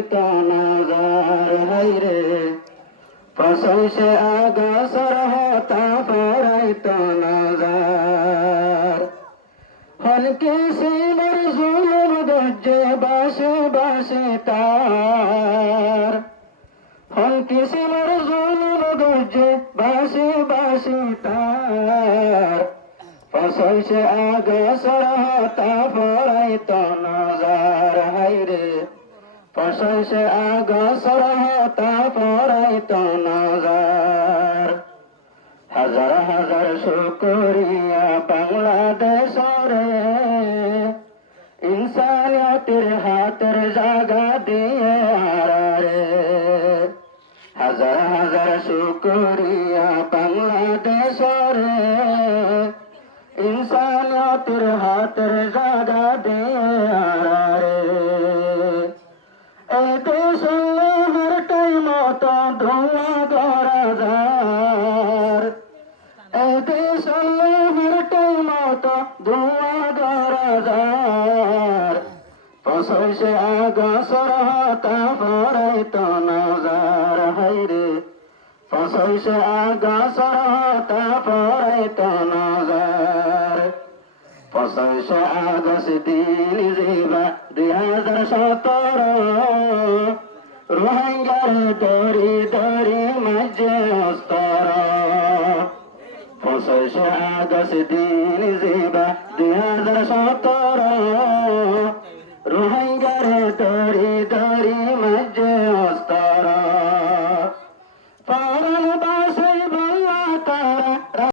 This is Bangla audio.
ফরাইতো নজর হাইরে ফসলছে আগসর হতা ফরাইতো নজর হন কিসিমর জুলুম দজ্জে বাসে বাসে তার হন কিসিমর জুলুম দজ্জে বাসে বাসে তার ফসলছে আগসর হতা ফরাইতো নজর হাইরে ফসলছে আগসর হতা ফরাইতো নজর হাজার হাজার শুকরিয়া বাংলাদেশরে ইনসানিয়তের হাতের জাগা দিয়ে আরারে হাজার হাজার শুকরিয়া বাংলাদেশরে ইনসানিয়তের হাতের জাগা দিয়ে আরারে এই দেশ আল্লাহর টাইমত ধোঁয়া ধরা যার এই দেশ আল্লাহর টাইমত ধোঁয়া ধরা যার ফসলছে আগসর হতা ফরাইতো নজর হাইরে ফসলছে আগসর হতা ফরাইতো নজর ফসলছে আগস দিন জিবা 2017 রোহিঙ্গার দরি দরি মাঝে অস্তর ফসলছে আগস দিন জিবা 2017